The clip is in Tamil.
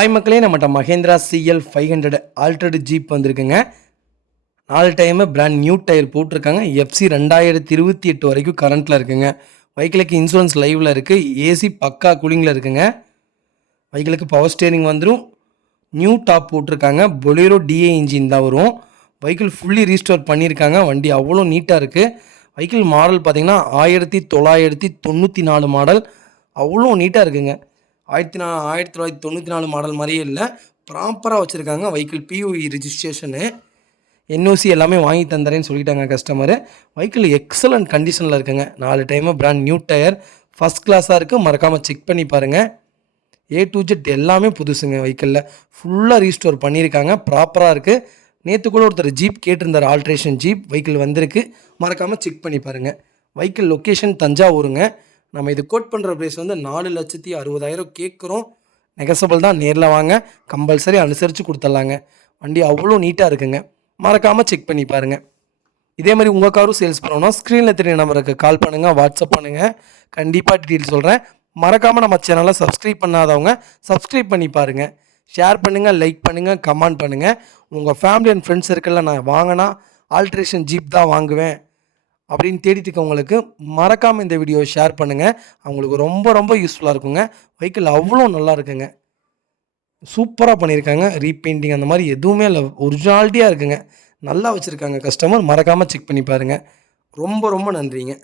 ஹாய் மக்களே, நம்மகிட்ட மஹேந்திரா சிஎல் 500 ஆல்ட்ரேட் ஜீப் வந்திருக்குங்க. 4 டைமு பிராண்ட் நியூ டயர் போட்டிருக்காங்க. எஃப்சி 2028 வரைக்கும் கரண்ட்டில் இருக்குங்க. வெஹிக்கிளுக்கு இன்சூரன்ஸ் லைவில் இருக்குது. ஏசி பக்கா கூலிங்கில் இருக்குங்க. வெஹிக்கிளுக்கு பவர் ஸ்டேரிங் வந்துடும். நியூ டாப் போட்டிருக்காங்க. பொலேரோ டிஏ இன்ஜின் தான் வரும். வெஹிக்கிள் ஃபுல்லி ரீஸ்டோர் பண்ணியிருக்காங்க. வண்டி அவ்வளோ நீட்டாக இருக்குது. வெஹிக்கிள் மாடல் பார்த்திங்கன்னா 1994 மாடல். அவ்வளோ நீட்டாக இருக்குங்க. 1994 மாடல் மாதிரியே இல்லை, ப்ராப்பராக வச்சுருக்காங்க. வெஹிக்கிள் பியூஇ ரிஜிஸ்ட்ரேஷனு, என்ஓசி எல்லாமே வாங்கி தந்துறேன்னு சொல்லிட்டாங்க கஸ்டமரு. வெஹிக்கிள் எக்ஸலண்ட் கண்டிஷனில் இருக்குங்க. 4 time brand new tyre, first கிளாஸாக இருக்குது. மறக்காமல் செக் பண்ணி பாருங்கள். A to Z எல்லாமே புதுசுங்க. வெஹிக்கிளில் ஃபுல்லாக ரீஸ்டோர் பண்ணியிருக்காங்க. ப்ராப்பராக இருக்குது. நேற்று கூட ஒருத்தர் ஜீப் கேட்டிருந்தார், ஆல்ட்ரேஷன் ஜீப். வெஹிக்கிள் வந்திருக்கு. மறக்காமல் செக் பண்ணி பாருங்கள். வெஹிக்கிள் லொக்கேஷன் தஞ்சாவூருங்க. நம்ம இது கோட் பண்ணுற ப்ரைஸ் வந்து 4,60,60,000 கேட்குறோம். நெகசபிள் தான். நேரில் வாங்க, கம்பல்சரி அனுசரித்து கொடுத்துட்லாங்க. வண்டி அவ்வளோ நீட்டாக இருக்குங்க. மறக்காமல் செக் பண்ணி பாருங்கள். இதே மாதிரி உங்கள் காரும் சேல்ஸ் பண்ணணும்னா ஸ்க்ரீனில் தெரிய நம்பருக்கு கால் பண்ணுங்கள், வாட்ஸ்அப் பண்ணுங்கள். கண்டிப்பாக டீட்டெயில் சொல்கிறேன். மறக்காமல் நம்ம சேனலை சப்ஸ்கிரைப் பண்ணாதவங்க சப்ஸ்கிரைப் பண்ணி பாருங்கள். ஷேர் பண்ணுங்கள், லைக் பண்ணுங்கள், கமெண்ட் பண்ணுங்கள். உங்கள் ஃபேமிலி அண்ட் ஃப்ரெண்ட்ஸ் சர்க்கிளில் நான் வாங்கினா ஆல்ட்ரேஷன் ஜீப் தான் வாங்குவேன் அப்படின்னு தேடிட்டு இருக்கவங்களுக்கு மறக்காமல் இந்த வீடியோவை ஷேர் பண்ணுங்கள். அவங்களுக்கு ரொம்ப ரொம்ப யூஸ்ஃபுல்லாக இருக்குங்க. வெஹிக்கிள் அவ்வளோ நல்லா இருக்குங்க. சூப்பராக பண்ணியிருக்காங்க. ரீபெயிண்டிங் அந்த மாதிரி எதுவுமே இல்லை, ஒரிஜினாலிட்டியாக இருக்குங்க. நல்லா வச்சுருக்காங்க கஸ்டமர். மறக்காமல் செக் பண்ணி பாருங்கள். ரொம்ப ரொம்ப நன்றிங்க.